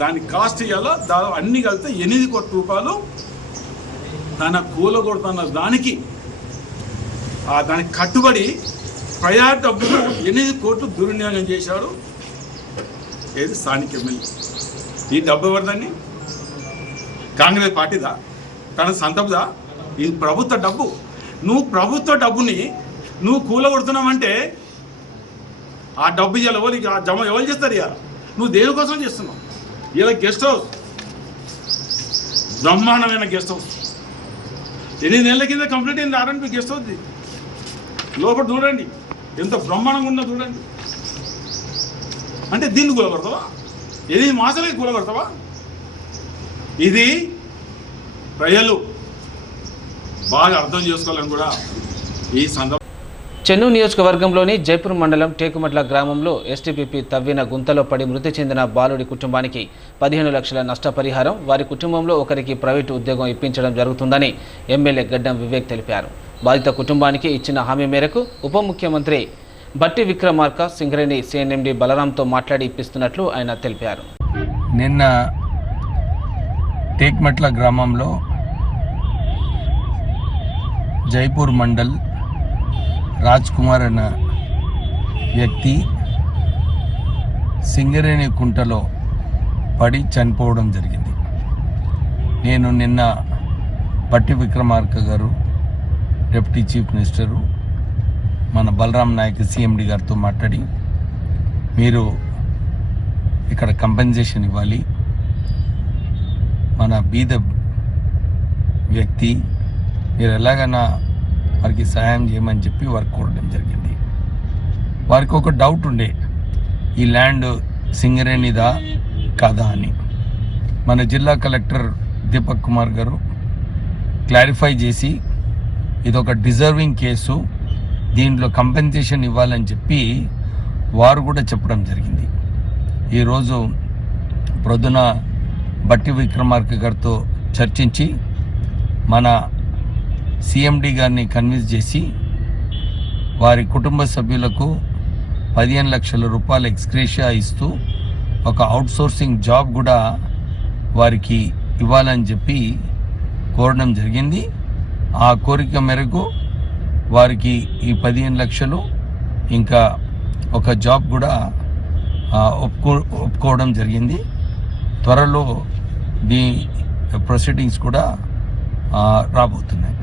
దాని కాస్ట్ ఇవ్వాలో దాదాపు అన్ని కలిపితే 8 కోట్ల రూపాయలు తన కూలగొడుతున్న దానికి దానికి కట్టుబడి ప్రజా డబ్బులు 8 కోట్లు దుర్వినియోగం చేశాడు ఏది స్థానిక ఎమ్మెల్యే. ఈ డబ్బు ఎవరిదాన్ని? కాంగ్రెస్ పార్టీదా? తన సంతపుదా? ఇది ప్రభుత్వ డబ్బు. నువ్వు ప్రభుత్వ డబ్బుని నువ్వు కూలగొడుతున్నావంటే ఆ డబ్బు ఇలా జమ ఎవరు చేస్తారు? ఇవాళ నువ్వు దేనికోసం చేస్తున్నావు? ఇలా గెస్ట్ హౌస్, బ్రహ్మాండమైన గెస్ట్ హౌస్ 8 నెలల కింద కంప్లీట్ అయింది. R&B గెస్ట్ హౌస్ లోపల చూడండి ఎంత బ్రహ్మాండంగా ఉందో చూడండి. అంటే దీన్ని కూలగొడతావా? 8 మాసాలకి కూలగొడతావా? ఇది ప్రజలు బాగా అర్థం చేసుకోవాలని కూడా ఈ సందర్భం. చెన్నూరు నియోజకవర్గంలోని జైపూర్ మండలం టేకుమట్ల గ్రామంలో STPP తవ్విన గుంతలో పడి మృతి చెందిన బాలుడి కుటుంబానికి 15 లక్షల నష్టపరిహారం, వారి కుటుంబంలో ఒకరికి ప్రైవేటు ఉద్యోగం ఇప్పించడం జరుగుతుందని ఎమ్మెల్యే గడ్డం వివేక్ తెలిపారు. బాధిత కుటుంబానికి ఇచ్చిన హామీ మేరకు ఉప ముఖ్యమంత్రి బట్టి విక్రమార్క సింగరేణి CNMD బలరాంతో మాట్లాడి ఇప్పిస్తున్నట్లు ఆయన తెలిపారు. నిన్న టేక్మట్ల గ్రామంలో జైపూర్ మండల్ రాజ్ కుమార్ అన్న వ్యక్తి సింగరేణి కుంటలో పడి చనిపోవడం జరిగింది. నేను నిన్న బట్టి విక్రమార్క గారు, డిప్యూటీ చీఫ్ మినిస్టరు, మన బలరాం నాయక్ CMD గారితో మాట్లాడి మీరు ఇక్కడ కంపెన్సేషన్ ఇవ్వాలి, మన బీద వ్యక్తి మీరు ఎలాగైనా వారికి సహాయం చేయమని చెప్పి వారికి కోరడం జరిగింది. వారికి ఒక డౌట్ ఉండే ఈ ల్యాండ్ సింగరేణిదా కాదా అని. మన జిల్లా కలెక్టర్ దీపక్ కుమార్ గారు క్లారిఫై చేసి ఇదొక డిజర్వింగ్ కేసు, దీంట్లో కంపెన్సేషన్ ఇవ్వాలని చెప్పి వారు కూడా చెప్పడం జరిగింది. ఈరోజు ప్రొద్దున బట్టి విక్రమార్క గారితో చర్చించి మన సిఎండి గారిని కన్విన్స్ చేసి వారి కుటుంబ సభ్యులకు 15 లక్షల రూపాయలు ఎక్స్గ్రేషియా ఇస్తూ ఒక అవుట్సోర్సింగ్ జాబ్ కూడా వారికి ఇవ్వాలని చెప్పి కోరడం జరిగింది. ఆ కోరిక మేరకు వారికి ఈ 15 లక్షలు ఇంకా ఒక జాబ్ కూడా ఒప్పుకోవడం జరిగింది. త్వరలో దీ ప్రొసీడింగ్స్ కూడా రాబోతున్నాయి.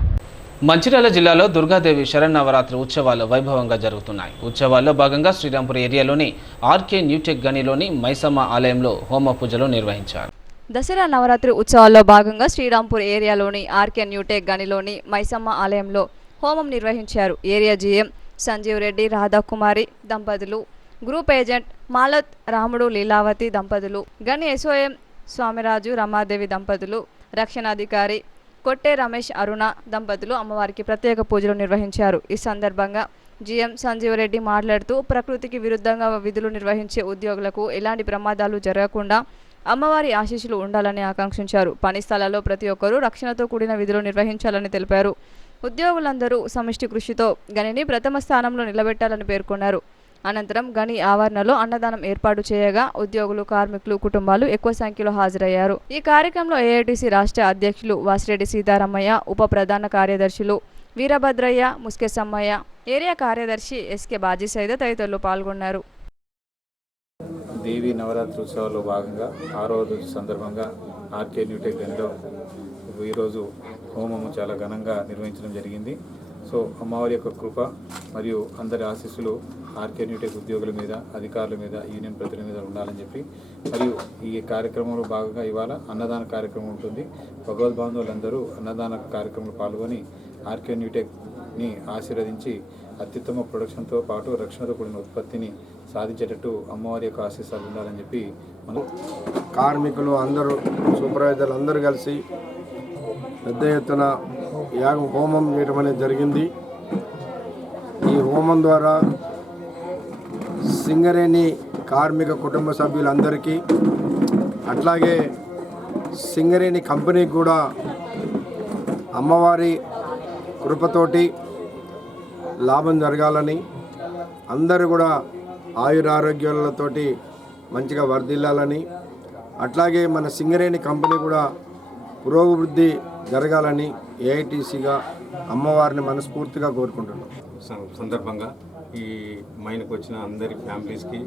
మంచిర్యాల జిల్లాలో దుర్గాదేవి శరన్నవరాత్రి ఉత్సవాలు వైభవంగా జరుగుతున్నాయి. ఉత్సవాల్లో భాగంగా శ్రీరాంపూర్ ఏరియాలోని ఆర్కే న్యూటెక్ గనిలోని మైసమ్మ ఆలయంలో హోమ పూజలు నిర్వహించారు. దసరా నవరాత్రి ఉత్సవాల్లో భాగంగా శ్రీరాంపూర్ ఏరియాలోని ఆర్కే న్యూటెక్ గనిలోని మైసమ్మ ఆలయంలో హోమం నిర్వహించారు. ఏరియా జీఎం సంజీవ్ రెడ్డి రాధాకుమారి దంపతులు, గ్రూప్ ఏజెంట్ మాలత్ రాముడు లీలావతి దంపతులు, గని ఎస్ఓఎం స్వామిరాజు రమాదేవి దంపతులు, రక్షణాధికారి కొట్టే రమేష్ అరుణ దంపతులు అమ్మవారికి ప్రత్యేక పూజలు నిర్వహించారు. ఈ సందర్భంగా జీఎం సంజీవ్ రెడ్డి మాట్లాడుతూ ప్రకృతికి విరుద్ధంగా విధులు నిర్వహించే ఉద్యోగులకు ఎలాంటి ప్రమాదాలు జరగకుండా అమ్మవారి ఆశీస్సులు ఉండాలని ఆకాంక్షించారు. పని స్థలాల్లో ప్రతి ఒక్కరూ రక్షణతో కూడిన విధులు నిర్వహించాలని తెలిపారు. ఉద్యోగులందరూ సమిష్టి కృషితో గనిని ప్రథమ స్థానంలో నిలబెట్టాలని పేర్కొన్నారు. అనంతరం గని ఆవరణలో అన్నదానం ఏర్పాటు చేయగా ఉద్యోగులు, కార్మికులు, కుటుంబాలు ఎక్కువ సంఖ్యలో హాజరయ్యారు. ఈ కార్యక్రమంలో ఏఐటీసీ రాష్ట్ర అధ్యక్షులు వాసిరెడ్డి సీతారామయ్య, ఉప ప్రధాన కార్యదర్శులు వీరభద్రయ్య, ముస్కెసమ్మయ్య, ఏరియా కార్యదర్శి ఎస్కే బాజీ సైద తదితరులు పాల్గొన్నారు. దేవి నవరాత్రి ఉత్సవాల్లో భాగంగా 6వ రోజు సందర్భంగా ఆర్కే న్యూటెక్ గనిలో ఈరోజు హోమము చాలా ఘనంగా నిర్వహించడం జరిగింది. సో అమ్మవారి యొక్క కృప మరియు అందరి ఆశీస్సులు ఆర్కే న్యూటెక్ ఉద్యోగుల మీద, అధికారుల మీద, యూనియన్ ప్రతినిధుల మీద ఉండాలని చెప్పి, మరియు ఈ కార్యక్రమంలో భాగంగా ఇవాళ అన్నదాన కార్యక్రమం ఉంటుంది. భగవద్బాంధవులందరూ అన్నదాన కార్యక్రమంలో పాల్గొని ఆర్కే న్యూటెక్ని ఆశీర్వదించి అత్యుత్తమ ప్రొడక్షన్తో పాటు రక్షణతో కూడిన ఉత్పత్తిని సాధించేటట్టు అమ్మవారి యొక్క ఆశీస్సులు ఉండాలని చెప్పి మనం కార్మికులు అందరూ, సూపర్వైజర్లు అందరూ కలిసి పెద్ద ఎత్తున యాగం హోమం చేయడం అనేది జరిగింది. ఈ హోమం ద్వారా సింగరేణి కార్మిక కుటుంబ సభ్యులందరికీ, అట్లాగే సింగరేణి కంపెనీకి కూడా అమ్మవారి కృపతోటి లాభం జరగాలని, అందరూ కూడా ఆయురారోగ్యాలతోటి మంచిగా వర్ధిల్లాలని, అట్లాగే మన సింగరేణి కంపెనీ కూడా పురోభివృద్ధి జరగాలని ఏఐటీసీగా అమ్మవారిని మనస్ఫూర్తిగా కోరుకుంటున్నాం. సందర్భంగా ఈ మైన్కి వచ్చిన అందరి ఫ్యామిలీస్కి,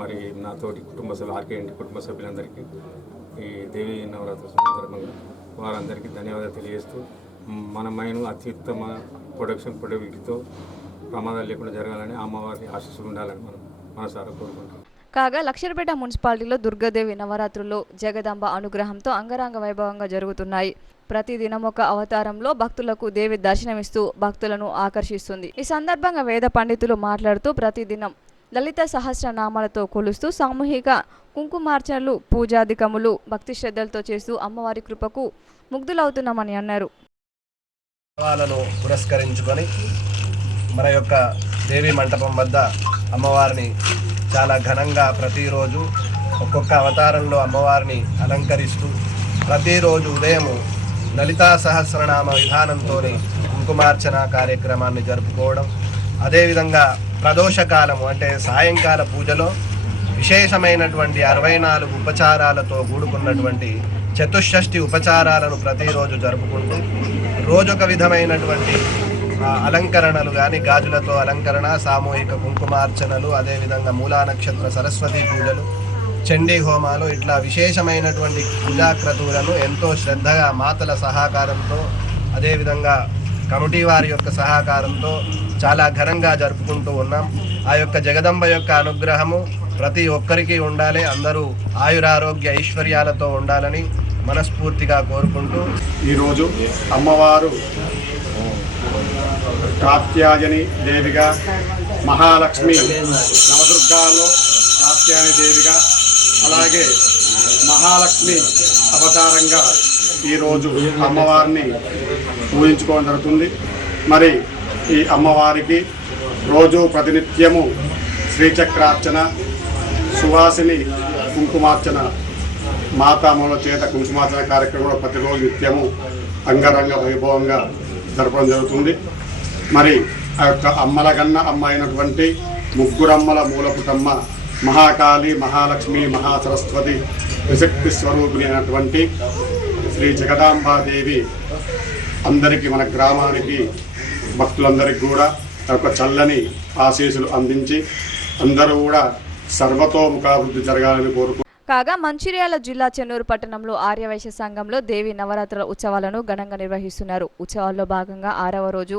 మరి నాతోటి కుటుంబ సభ్యులు, ఆర్కే కుటుంబ సభ్యులందరికీ ఈ దేవి నవరాత్రి సందర్భంగా వారందరికీ ధన్యవాదాలు తెలియజేస్తూ, మన మైన్ అత్యుత్తమ ప్రొడక్టివిటీతో ప్రమాదాలు లేకుండా జరగాలని, అమ్మవారి ఆశీస్సులు ఉండాలని మనం మనసారా కోరుకుంటాం. కాగా లక్షరపేట మున్సిపాలిటీలో దుర్గాదేవి నవరాత్రుల్లో జగదాంబ అనుగ్రహంతో అంగరంగ వైభవంగా జరుగుతున్నాయి. ప్రతిదినం ఒక అవతారంలో భక్తులకు దేవి దర్శనమిస్తూ భక్తులను ఆకర్షిస్తుంది. ఈ సందర్భంగా వేద పండితులు మాట్లాడుతూ ప్రతిదినం లలిత సహస్రనామాలతో కొలుస్తూ సామూహిక కుంకుమార్చనలు, పూజాధికములు భక్తి శ్రద్ధలతో చేస్తూ అమ్మవారి కృపకు ముగ్ధులవుతున్నామని అన్నారు. పురస్కరించుకొని మన యొక్క దేవి మంటపం వద్ద అమ్మవారిని చాలా ఘనంగా ప్రతిరోజు ఒక్కొక్క అవతారంలో అమ్మవారిని అలంకరిస్తూ ప్రతిరోజు ఉదయం లలితా సహస్రనామ విధానంతో కుంకుమార్చన కార్యక్రమాన్ని జరుపుకోవడం, అదేవిధంగా ప్రదోషకాలము అంటే సాయంకాల పూజలో విశేషమైనటువంటి 64 ఉపచారాలతో కూడుకున్నటువంటి చతుషష్ఠి ఉపచారాలను ప్రతిరోజు జరుపుకుంటూ రోజొక విధమైనటువంటి అలంకరణలు కానీ, గాజులతో అలంకరణ, సామూహిక కుంకుమార్చనలు, అదేవిధంగా మూలా నక్షత్ర సరస్వతి పూజలు, చండీ హోమాలు, ఇట్లా విశేషమైనటువంటి పూజాక్రతువులను ఎంతో శ్రద్ధగా మాతల సహకారంతో, అదేవిధంగా కమిటీ వారి యొక్క సహకారంతో చాలా ఘనంగా జరుపుకుంటూ ఉన్నాం. ఆ యొక్క జగదంబ యొక్క అనుగ్రహము ప్రతి ఒక్కరికి ఉండాలి, అందరూ ఆయురారోగ్య ఐశ్వర్యాలతో ఉండాలని మనస్ఫూర్తిగా కోరుకుంటూ ఈరోజు అమ్మవారు కాత్యాయని దేవిగా, మహాలక్ష్మి నవదుర్గాల్లో కాత్యాయని దేవిగా, అలాగే మహాలక్ష్మి అవతారంగా ఈరోజు అమ్మవారిని పూజించుకోవడం జరుగుతుంది. మరి ఈ అమ్మవారికి రోజు ప్రతినిత్యము శ్రీచక్రార్చన, సువాసిని కుంకుమార్చన, మాతామూల చేత కుంకుమార్చన కార్యక్రమంలో ప్రతిరోజు నిత్యము అంగరంగ వైభవంగా జరపడం జరుగుతుంది. మరి ఆ యొక్క అమ్మల కన్నా అమ్మ అయినటువంటి ముగ్గురమ్మల మూలపుటమ్మ మహాకాళి, మహాలక్ష్మి, మహాసరస్వతి విశక్తి స్వరూపిణి అయినటువంటి శ్రీ జగదాంబాదేవి అందరికీ, మన గ్రామానికి, భక్తులందరికీ కూడా ఒక చల్లని ఆశీస్సులు అందించి అందరూ కూడా సర్వతోముఖాభివృద్ధి జరగాలని కోరుకుంటున్నారు. కాగా మంచిర్యాల జిల్లా చెన్నూరు పట్టణంలో ఆర్యవైశ్య సంఘంలో దేవి నవరాత్రుల ఉత్సవాలను ఘనంగా నిర్వహిస్తున్నారు. ఉత్సవాల్లో భాగంగా 6వ రోజు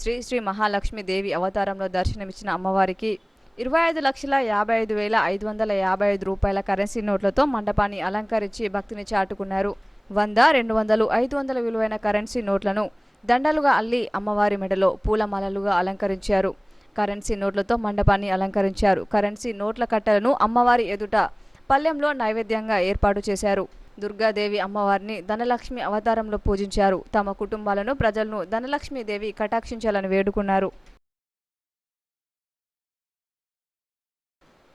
శ్రీ శ్రీ మహాలక్ష్మి దేవి అవతారంలో దర్శనమిచ్చిన అమ్మవారికి 25,55,555 రూపాయల కరెన్సీ నోట్లతో మండపాన్ని అలంకరించి భక్తిని చాటుకున్నారు. 100, 200, 500 విలువైన కరెన్సీ నోట్లను దండలుగా అల్లి అమ్మవారి మెడలో పూలమాలలుగా అలంకరించారు. కరెన్సీ నోట్లతో మండపాన్ని అలంకరించారు. కరెన్సీ నోట్ల కట్టలను అమ్మవారి ఎదుట పల్లెంలో నైవేద్యంగా ఏర్పాటు చేశారు. దుర్గాదేవి అమ్మవారిని ధనలక్ష్మి అవతారంలో పూజించారు. తమ కుటుంబాలను, ప్రజలను ధనలక్ష్మీదేవి కటాక్షించాలని వేడుకున్నారు.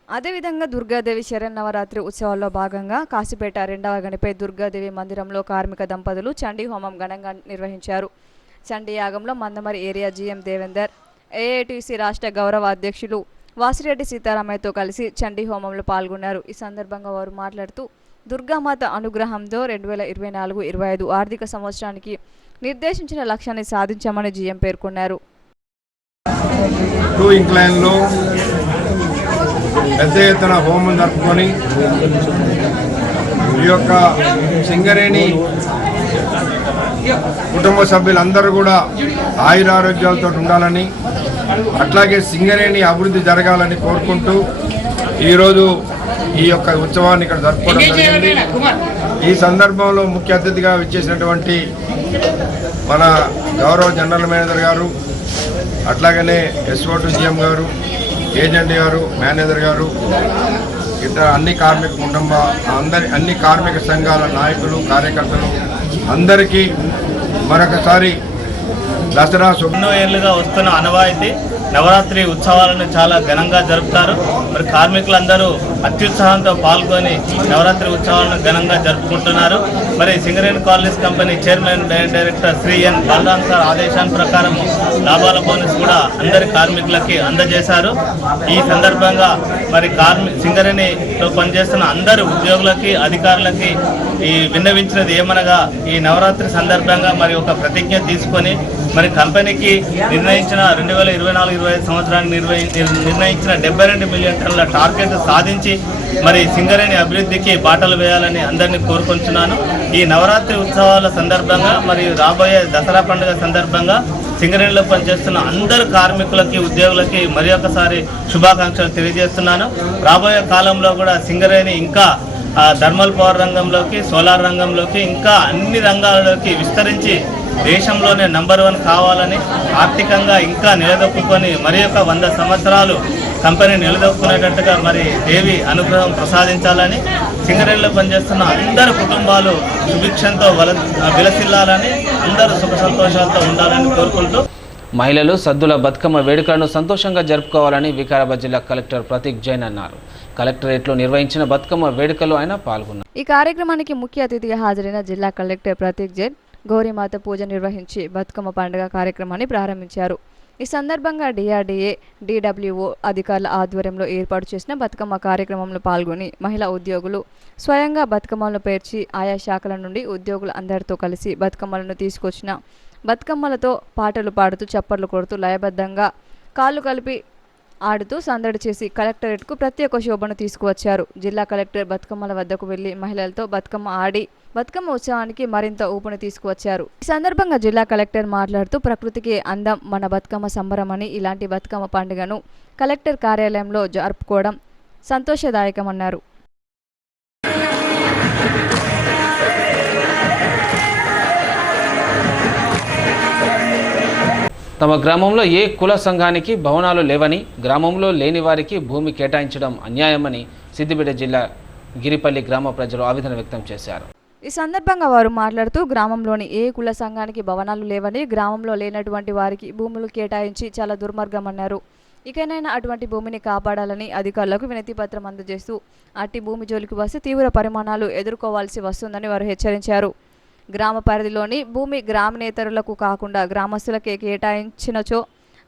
అదేవిధంగా దుర్గాదేవి శరన్నవరాత్రి ఉత్సవాల్లో భాగంగా కాశీపేట 2వ గణపై దుర్గాదేవి మందిరంలో కార్మిక దంపతులు చండీ హోమం ఘనంగా నిర్వహించారు. చండీ యాగంలో Mandamarri area GM Devender, AITC రాష్ట్ర గౌరవ అధ్యక్షులు వాసిరెడ్డి సీతారామయ్యతో కలిసి చండీ హోమంలో పాల్గొన్నారు. ఈ సందర్భంగా వారు మాట్లాడుతూ దుర్గామాత అనుగ్రహంతో 2024-25 ఆర్థిక సంవత్సరానికి నిర్దేశించిన లక్ష్యాన్ని సాధించామని జీఎం పేర్కొన్నారు. పెద్ద ఎత్తున హోమం జరుపుకొని ఈ యొక్క సింగరేణి కుటుంబ సభ్యులందరూ కూడా ఆయురారోగ్యాలతో ఉండాలని, అట్లాగే సింగరేణి అభివృద్ధి జరగాలని కోరుకుంటూ ఈరోజు ఈ యొక్క ఉత్సవాన్ని ఇక్కడ జరుపుకోవడం జరిగింది. ఈ సందర్భంలో ముఖ్య అతిథిగా విచ్చేసినటువంటి మన గౌరవ జనరల్ మేనేజర్ గారు, అట్లాగనే SO2 GM గారు, ఏజెంట్ గారు, మేనేజర్ గారు, ఇతర అన్ని కార్మిక సంఘాల నాయకులు, కార్యకర్తలు అందరికీ మరొకసారి దసరా ఎన్నో ఏళ్లుగా వస్తున్న ఆనవాయితీ నవరాత్రి ఉత్సవాలను చాలా ఘనంగా జరుపుతారు. మరి కార్మికులందరూ అత్యుత్సాహంతో పాల్గొని నవరాత్రి ఉత్సవాలను ఘనంగా జరుపుకుంటున్నారు. మరి Singareni collieries company chairman director Shri N Balram sir ఆదేశాల ప్రకారం లాభాల బోనస్ కూడా అందరి కార్మికులకి అందజేశారు. ఈ సందర్భంగా మరి సింగరేణిలో పనిచేస్తున్న అందరు ఉద్యోగులకి, అధికారులకి ఈ విన్నవించినది ఏమనగా ఈ నవరాత్రి సందర్భంగా మరి ఒక ప్రతిజ్ఞ తీసుకొని మరి కంపెనీకి నిర్ణయించిన 2024-25 సంవత్సరానికి నిర్ణయించిన 72 మిలియన్ టన్నుల టార్గెట్ సాధించి మరి సింగరేణి అభివృద్ధికి బాటలు వేయాలని అందరినీ కోరుకుంటున్నాను. ఈ నవరాత్రి ఉత్సవాల సందర్భంగా మరియు రాబోయే దసరా పండుగ సందర్భంగా సింగరేణిలో పనిచేస్తున్న అందరు కార్మికులకి, ఉద్యోగులకి మరి ఒకసారి శుభాకాంక్షలు తెలియజేస్తున్నాను. రాబోయే కాలంలో కూడా సింగరేణి ఇంకా థర్మల్ పవర్ రంగంలోకి, సోలార్ రంగంలోకి, ఇంకా అన్ని రంగాలలోకి విస్తరించి దేశంలోనే నంబర్ 1 కావాలని, ఆర్థికంగా ఇంకా నిలదొక్కుని మరి ఒక 100 సంవత్సరాలు కంపెనీ నిలదొక్కునేటట్టుగా మరి దేవి అనుగ్రహం ప్రసాదించాలని, సింగరేణిలో పనిచేస్తున్న అందరు కుటుంబాలు సుభిక్షంతో విలసిల్లాలని, అందరూ సుఖ సంతోషాలతో ఉండాలని కోరుకుంటూ మహిళలు సద్దుల బతుకమ్మ వేడుకలను సంతోషంగా జరుపుకోవాలని వికారాబాద్ జిల్లా కలెక్టర్ ప్రతీక్ జైన్ అన్నారు. కలెక్టరేట్లో నిర్వహించిన బతుకమ్మ వేడుకలో ఆయన పాల్గొన్నారు. ఈ కార్యక్రమానికి ముఖ్య అతిథిగా హాజరైన జిల్లా కలెక్టర్ ప్రతీక్ జైన్ గౌరీమాత పూజ నిర్వహించి బతుకమ్మ పండుగ కార్యక్రమాన్ని ప్రారంభించారు. ఈ సందర్భంగా DRDA, DWO అధికారుల ఆధ్వర్యంలో ఏర్పాటు చేసిన బతుకమ్మ కార్యక్రమంలో పాల్గొని మహిళా ఉద్యోగులు స్వయంగా బతుకమ్మలను పేర్చి ఆయా శాఖల నుండి ఉద్యోగులు అందరితో కలిసి బతుకమ్మలను తీసుకొచ్చిన బతుకమ్మలతో పాటలు పాడుతూ చప్పట్లు కొడుతూ లయబద్ధంగా కాళ్ళు కలిపి ఆడుతూ సందడి చేసి కలెక్టరేట్కు ప్రత్యేక శోభను తీసుకువచ్చారు. జిల్లా కలెక్టర్ బతుకమ్మల వద్దకు వెళ్లి మహిళలతో బతుకమ్మ ఆడి బతుకమ్మ ఉత్సవానికి మరింత ఊపును తీసుకువచ్చారు. ఈ సందర్భంగా జిల్లా కలెక్టర్ మాట్లాడుతూ ప్రకృతికి అందం మన బతుకమ్మ సంబరమని, ఇలాంటి బతుకమ్మ పండుగను కలెక్టర్ కార్యాలయంలో జరుపుకోవడం సంతోషదాయకమన్నారు. తమ గ్రామంలో ఏ కుల సంఘానికి భవనాలు లేవని, గ్రామంలో లేని వారికి భూమి కేటాయించడం అన్యాయమని సిద్దిపేట జిల్లా గిరిపల్లి గ్రామ ప్రజలు ఆవేదన వ్యక్తం చేశారు. ఈ సందర్భంగా వారు మాట్లాడుతూ గ్రామంలోని ఏ కుల సంఘానికి భవనాలు లేవని, గ్రామంలో లేనటువంటి వారికి భూములు కేటాయించి చాలా దుర్మార్గమన్నారు. ఇకనైనా అటువంటి భూమిని కాపాడాలని అధికారులకు వినతి పత్రం అందజేస్తూ అట్టి భూమి జోలికి వస్తే తీవ్ర పరిమాణాలు ఎదుర్కోవాల్సి వస్తుందని వారు హెచ్చరించారు. గ్రామ పరిధిలోని భూమి గ్రామనేతరులకు కాకుండా గ్రామస్తులకే కేటాయించినచో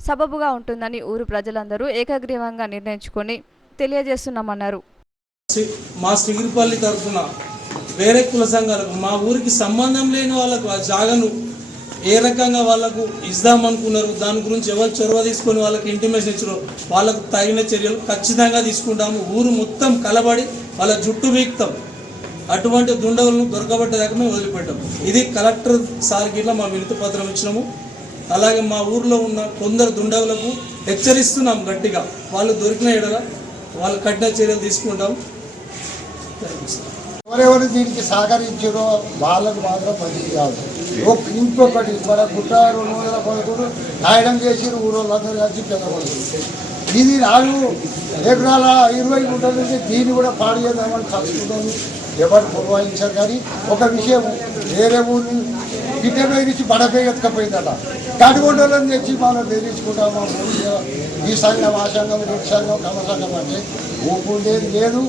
సబబుగా ఉంటుందని ఊరు ప్రజలందరూ ఏకగ్రీవంగా నిర్ణయించుకొని తెలియజేస్తున్నామన్నారు. మా శ్రీగిరిపల్లి తరఫున వేరే కుల సంఘాలకు, మా ఊరికి సంబంధం లేని వాళ్ళకు ఆ జాగను ఏ రకంగా వాళ్ళకు ఇద్దామనుకున్నారు, దాని గురించి ఎవరు చొరవ తీసుకొని వాళ్ళకి ఇంటిమేషన్ ఇచ్చారో వాళ్ళకు తగిన చర్యలు ఖచ్చితంగా తీసుకుంటాము. ఊరు మొత్తం కలబడి వాళ్ళ జుట్టు వీక్తాం. అటువంటి దుండగులను దొరకబట్టేదాకా మేము వదిలిపెట్టాం. ఇది కలెక్టర్ సార్కి ఇట్లా మా వినతి పత్రం ఇచ్చినాము. అలాగే మా ఊర్లో ఉన్న కొందరు దుండగులకు హెచ్చరిస్తున్నాం గట్టిగా, వాళ్ళు దొరికిన ఎడల వాళ్ళు కఠిన చర్యలు తీసుకుంటాం. ఎవరెవరు దీనికి సహకరించారో వాళ్ళకు మాత్రం మంచిది కాదు. ఇంకొకటి మన గుట్ట 211 నాయడం చేసి ఊరోళ్ళందరూ కలిసి పెద్దకూడదు. ఇది 4 ఎకరాల 20 గుంటల నుంచి దీన్ని కూడా పాడు చేద్దామని తలుచుకుంటాము. ఎవరు పురవాయించారు. కానీ ఒక విషయం, వేరే ఊరిని గిట్టెపై నుంచి బడపై ఎత్తుకపోయిందట. గడిగొండలను తెచ్చి మనం బెదిరించుకుంటాము. ఈ సంఘం, ఆ సంఘం, రెడ్డి సంఘం, కమ సంఘం అంటే ఊపుండేది లేదు.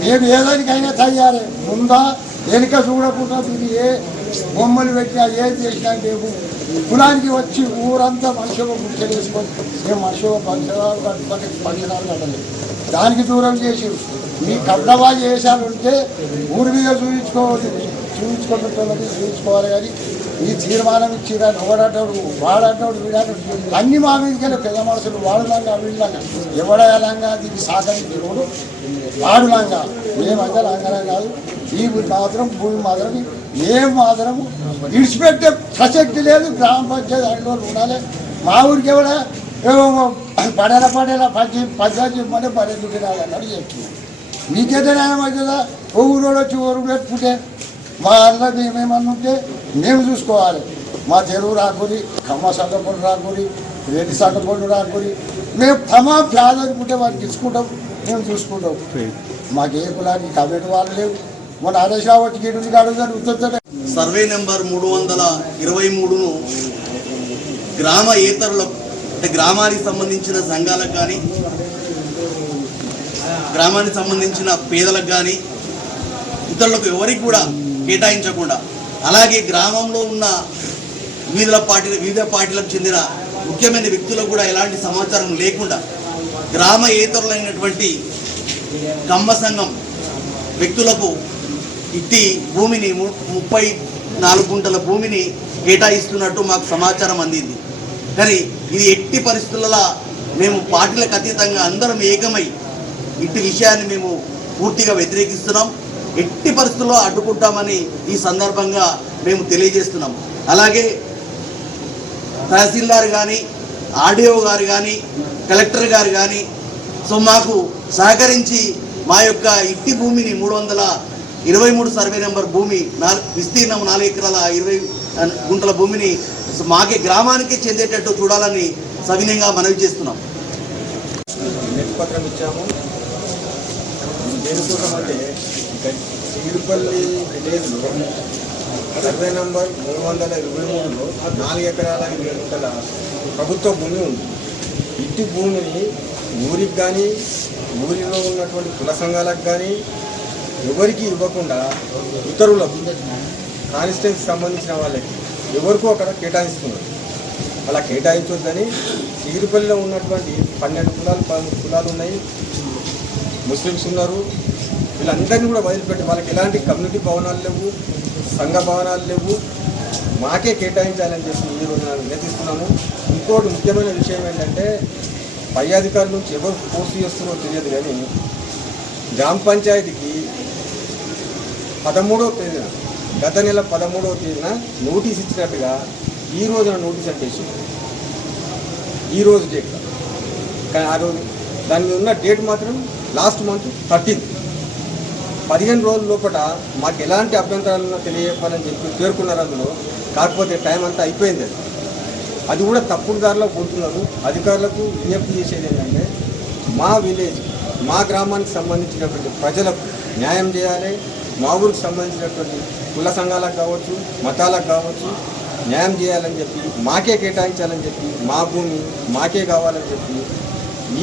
మేము ఏదానికైనా తయారే. ముందా వెనుక చూడకుండా దీన్ని ఏ బొమ్మలు పెట్టినా ఏం చేసినా మేము కులానికి వచ్చి ఊరంతా మనుషులు ముచ్చలేసుకొని మేము మనుషులు పంచడాలు కట్టుకొని పంచడాలు కట్టలేదు. దానికి దూరం చేసి మీ కడ్డవా చేశాలు ఉంటే ఊరి మీద చూపించుకోవాలి. కానీ ఈ తీర్మానం ఇచ్చిరా ఎవడటోడు వాడటోడు వీడటోడు అన్ని మా మీదకెళ్ళి పెద్ద మనుషులు వాడులంగా వీళ్ళంగా ఎవడలంగా దీన్ని సహకరించినోడు వాడులంగా. మేమైతే లంగరం కాదు. ఈ మాత్రం భూమి మాత్రం మేము మాత్రం విడిచిపెట్టే ప్రసక్తి లేదు. గ్రామ పంచాయతీ అడ్డోళ్ళు ఉండాలి. మా ఊరికి ఎవడా పడేలా పంచాయతీ ఇవ్వమని పడేది రాదన్నాడు చెప్తున్నాం. మీకైతే న్యాయం అవుతుందా? ఊరోడు వచ్చి ఊరు పెట్టుకుంటే మా అన్న మేమేమన్నా ఉంటే మేము చూసుకోవాలి. మా చెరువు రాకూరి, కమ్మ సంగపండు రాకూరి, రెడ్డి సంగపండు రాకూరి, మేము తమా ప్లాన్ అనుకుంటే వారికి ఇచ్చుకుంటాం, మేము చూసుకుంటాం. మాకు ఏ కులానికి కమిటీ వాళ్ళు లేవు. మన ఆదేశాలు వచ్చి గిడ్డు అడుగుతాడు ఉత్తర. సర్వే నెంబర్ 323ను గ్రామేతరులకు అంటే గ్రామానికి సంబంధించిన సంఘాలకు కానీ, గ్రామానికి సంబంధించిన పేదలకు కానీ, ఇతరులకు ఎవరికి కూడా కేటాయించకుండా, అలాగే గ్రామంలో ఉన్న వివిధ పార్టీలకు చెందిన ముఖ్యమైన వ్యక్తులకు కూడా ఎలాంటి సమాచారం లేకుండా గ్రామేతరులైనటువంటి కమ్మ సంఘం వ్యక్తులకు ఇట్టి భూమిని 34 గుంటల భూమిని కేటాయిస్తున్నట్టు మాకు సమాచారం అందింది. కానీ ఇది ఎట్టి పరిస్థితులలో మేము పార్టీలకు అతీతంగా అందరం ఏకమై ఇట్టి విషయాన్ని మేము పూర్తిగా వ్యతిరేకిస్తున్నాం. ఎట్టి పరిస్థితుల్లో అడ్డుకుంటామని ఈ సందర్భంగా మేము తెలియజేస్తున్నాం. అలాగే తహసీల్దార్ కానీ, ఆర్డీఓ గారు కానీ, కలెక్టర్ గారు కానీ మాకు సహకరించి మా యొక్క ఇట్టి భూమిని 323 సర్వే నెంబర్ భూమి విస్తీర్ణం 4 ఎకరాల 20 గుంటల భూమిని మాకే గ్రామానికి చెందేటట్టు చూడాలని సవినయంగా మనవి చేస్తున్నాం. పత్రం ఇచ్చాము. దేనికోసమంటే శ్రీగిరిపల్లి విలేజ్లో సర్వే నెంబర్ 323లో 4 ఎకరాల 20 గుంటల ప్రభుత్వ భూమి ఉంది. ఇట్టి భూమిని ఊరికి కానీ, ఊరిలో ఉన్నటువంటి కుల సంఘాలకు కానీ ఎవరికి ఇవ్వకుండా ఇతరులకు కాన్స్టిట్యూన్సీకి సంబంధించిన వాళ్ళకి ఎవరికో అక్కడ కేటాయిస్తున్నారు. అలా కేటాయించొద్దని శ్రీగిరిపల్లిలో ఉన్నటువంటి 12 కులాలు ఉన్నాయి, ముస్లిమ్స్ ఉన్నారు. వీళ్ళందరినీ కూడా వదిలిపెట్టి వాళ్ళకి ఎలాంటి కమ్యూనిటీ భవనాలు లేవు, సంఘ భవనాలు లేవు, మాకే కేటాయించాలని చెప్పి ఈరోజు వినతిస్తున్నాము. ఇంకోటి ముఖ్యమైన విషయం ఏంటంటే పై అధికారుల నుంచి ఎవరు పోస్ట్ చేస్తున్నారో తెలియదు. కానీ గ్రామ పంచాయతీకి 13వ తేదీన, గత నెల 13వ తేదీన నోటీస్ ఇచ్చినట్టుగా ఈ రోజున నోటీస్ అంటే ఈ రోజు డేట్. కానీ ఆ రోజు దాని మీద ఉన్న డేట్ మాత్రం లాస్ట్ మంత్ 13th. 15 రోజుల లోపల మాకు ఎలాంటి అభ్యంతరాలు తెలియజేయాలని చెప్పి పేర్కొన్నారు అందులో. కాకపోతే టైం అంతా అయిపోయింది. అది అది కూడా తప్పుడు దారిలో పోతున్నారు. అధికారులకు విజ్ఞప్తి చేసేది ఏంటంటే మా విలేజ్, మా గ్రామానికి సంబంధించినటువంటి ప్రజలకు న్యాయం చేయాలి. మా ఊరికి సంబంధించినటువంటి కుల సంఘాలకు కావచ్చు, మతాలకు కావచ్చు న్యాయం చేయాలని చెప్పి, మాకే కేటాయించాలని చెప్పి, మా భూమి మాకే కావాలని చెప్పి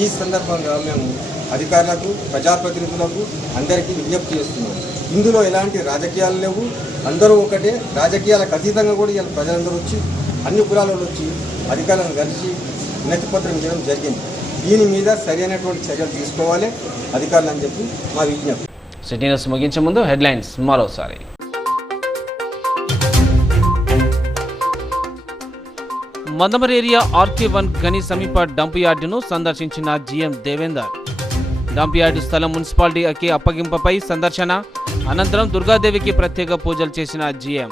ఈ సందర్భంగా మేము అధికారులకు, ప్రజాప్రతినిధులకు అందరికీ విజ్ఞప్తి చేస్తున్నాం. ఇందులో ఎలాంటి రాజకీయాలు లేవు, అందరూ ఒకటే. రాజకీయాలకు అతీతంగా కూడా ఇలా ప్రజలందరూ వచ్చి అన్ని కులాలలో వచ్చి అధికారులను కలిసి వినతిపత్రం ఇవ్వడం జరిగింది. దీని మీద సరైనటువంటి చర్యలు తీసుకోవాలి అధికారులు అని చెప్పి మా విజ్ఞప్తి. సిటీ న్యూస్ ముగించే ముందు హెడ్లైన్స్ మరోసారి. మందమరి ఏరియా RK1 గని సమీప డంప్ యార్డును సందర్శించిన జీఎం దేవేందర్. డంప్ యార్డు స్థలం మున్సిపాలిటీకి అప్పగింపపై సందర్శన, అనంతరం దుర్గాదేవికి ప్రత్యేక పూజలు చేసిన జీఎం.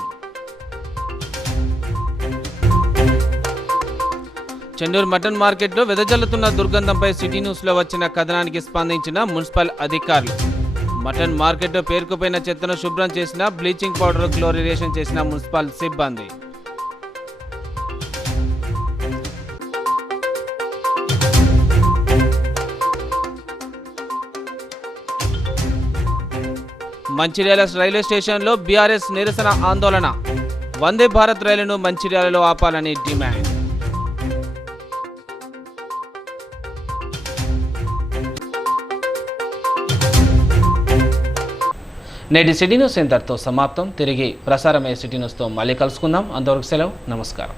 చెన్నూరు మటన్ మార్కెట్లో వెదజల్లుతున్న దుర్గంధంపై సిటీ న్యూస్లో వచ్చిన కథనానికి స్పందించిన మున్సిపల్ అధికారులు. మటన్ మార్కెట్లో పేరుకుపోయిన చెత్తను శుభ్రం చేసిన, బ్లీచింగ్ పౌడర్ క్లోరినేషన్ చేసిన మున్సిపల్ సిబ్బంది. మంచిర్యాల రైల్వే స్టేషన్లో బీఆర్ఎస్ నిరసన ఆందోళన. వందే భారత్ రైలును మంచిర్యాలలో ఆపాలని డిమాండ్. నేటి సిటీ న్యూస్ ఇంతటితో సమాప్తం. తిరిగి ప్రసారమయ్యే సిటీ న్యూస్తో మళ్ళీ కలుసుకుందాం. అంతవరకు సెలవు. నమస్కారం.